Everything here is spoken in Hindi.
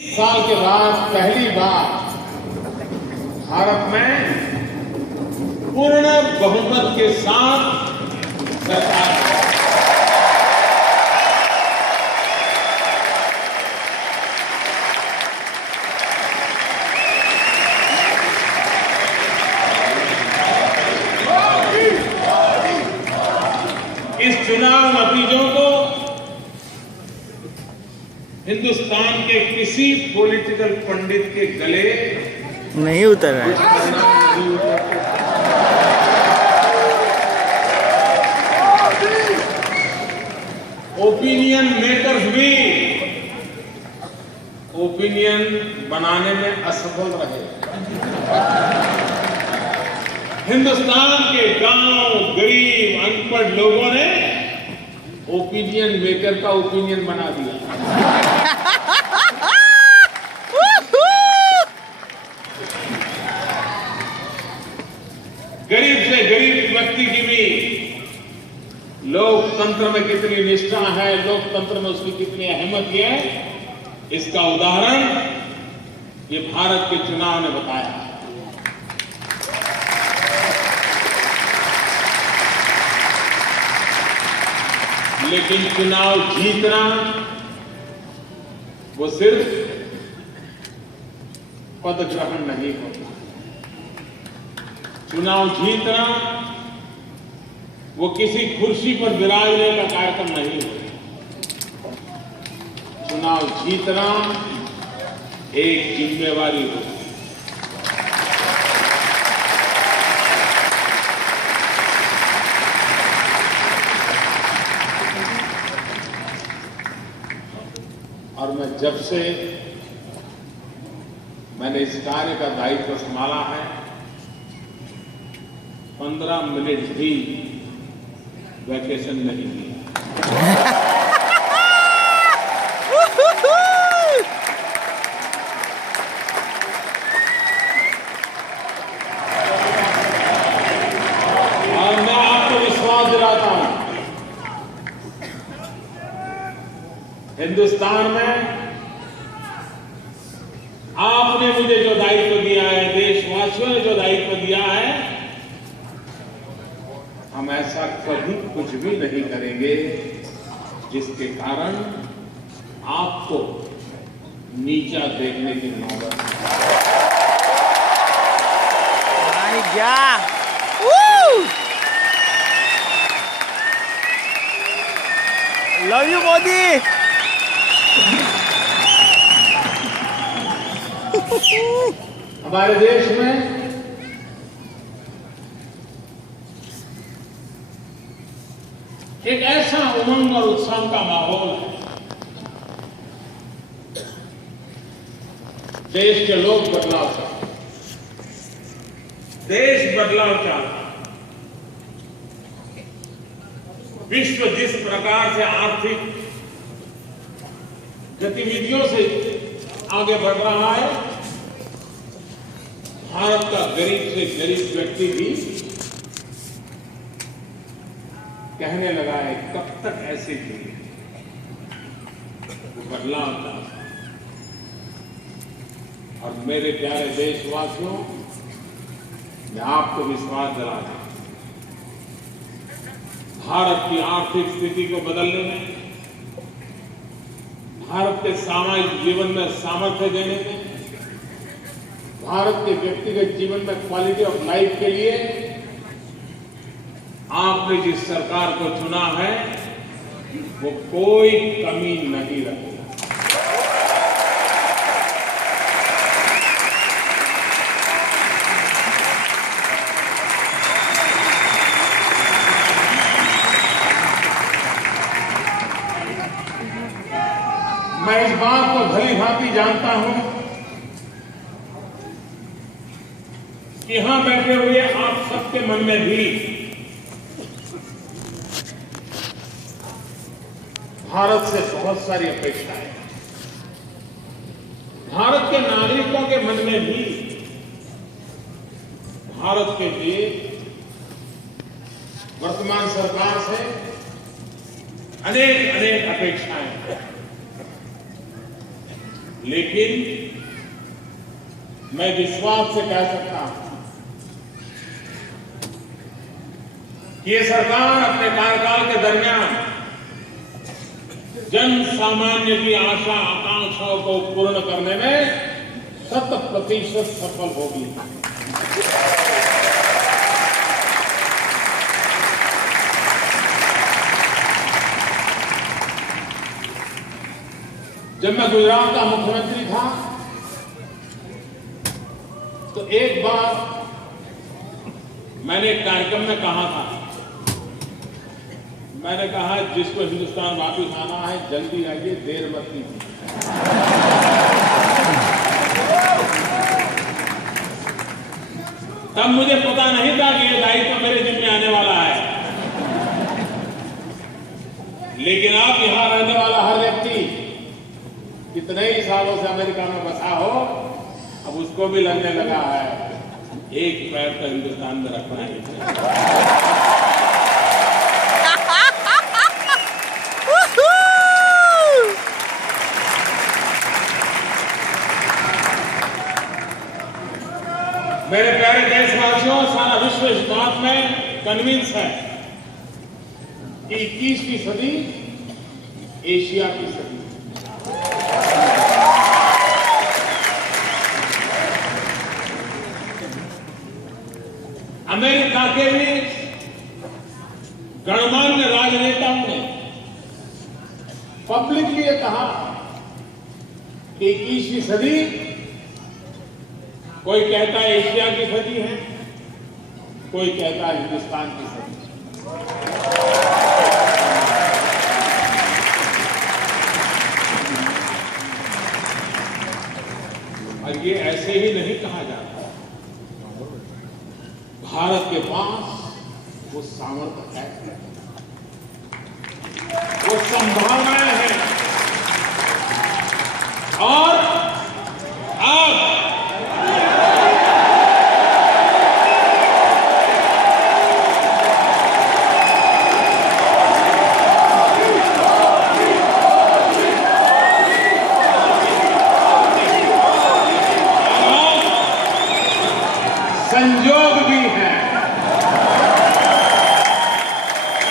साल के बाद पहली बार भारत में पूर्ण बहुमत के साथ सरकार है। इस चुनाव नतीजों को हिंदुस्तान के किसी पॉलिटिकल पंडित के गले नहीं उतर रहा है। ओपिनियन मेकर्स भी ओपिनियन बनाने में असफल रहे। हिंदुस्तान के गांव, गरीब, अनपढ़ लोगों ने ओपिनियन मेकर का ओपिनियन बना दिया। गरीब से गरीब व्यक्ति की भी लोकतंत्र में कितनी निष्ठा है, लोकतंत्र में उसकी कितनी अहमियत है, इसका उदाहरण ये भारत के चुनाव ने बताया। लेकिन चुनाव जीतना वो सिर्फ पद ग्रहण नहीं होता। चुनाव जीतना वो किसी कुर्सी पर विराजने का कार्यक्रम नहीं होता। चुनाव जीतना एक जिम्मेवारी होती है। और मैं जब से मैंने इस कार्य का दायित्व संभाला है, 15 मिनट भी वैकेशन नहीं लिया। और मैं आपको विश्वास दिलाता हूं, हिंदुस्तान में आपने मुझे जो दायित्व दिया है, देशवासियों ने जो दायित्व दिया है, हम ऐसा कभी कुछ भी नहीं करेंगे जिसके कारण आपको नीचा देखने की नौबत। Love you Modi. हमारे देश में एक ऐसा उमंग और उत्साह का माहौल है। देश के लोग बदलाव चाहते हैं, देश बदलाव चाहता है। विश्व जिस प्रकार से आर्थिक गतिविधियों से आगे बढ़ रहा है, भारत का गरीब से गरीब व्यक्ति भी कहने लगा है, कब तक ऐसे जिए, वो बदलाव था। और मेरे प्यारे देशवासियों, मैं आपको विश्वास दिला दूं, भारत की आर्थिक स्थिति को बदलने में, भारत के सामाजिक जीवन में सामर्थ्य देने में, भारत के व्यक्तिगत जीवन में क्वालिटी ऑफ लाइफ के लिए आपने जिस सरकार को चुना है, वो कोई कमी नहीं रखेगा। मैं इस बात को भली भांति जानता हूं कि यहां बैठे हुए आप सबके मन में भी भारत से बहुत सारी अपेक्षाएं हैं। भारत के नागरिकों के मन में भी भारत के लिए वर्तमान सरकार से अनेक अपेक्षाएं हैं। लेकिन मैं विश्वास से कह सकता हूं कि ये सरकार अपने कार्यकाल के दरमियान जन सामान्य की आशा आकांक्षाओं को पूर्ण करने में 100% सफल होगी। जब मैं गुजरात का मुख्यमंत्री था तो एक बार मैंने एक कार्यक्रम में कहा था, मैंने कहा जिसको हिंदुस्तान वापस आना है जल्दी आइए, देर मत कीजिए। तब मुझे पता नहीं था कि ये दायित्व मेरे जिम्मे आने वाला है, लेकिन आप यहां रहने वाला हर व्यक्ति कितने ही सालों से अमेरिका में बसा हो, अब उसको भी लगने लगा है एक पैर तो हिंदुस्तान में रखना ही चाहिए। मेरे प्यारे देशवासियों, सारा विश्व इस बात में कन्विंस है कि 21वीं सदी एशिया की सदी। अमेरिका के भी गणमान्य राजनेताओं ने पब्लिकली ये कहा कि 21वीं सदी कोई कहता है एशिया की सदी है, कोई कहता है हिंदुस्तान की सदी। और ये ऐसे ही नहीं कहा जाता, भारत के पास वो सामर्थ्य है, वो संभावना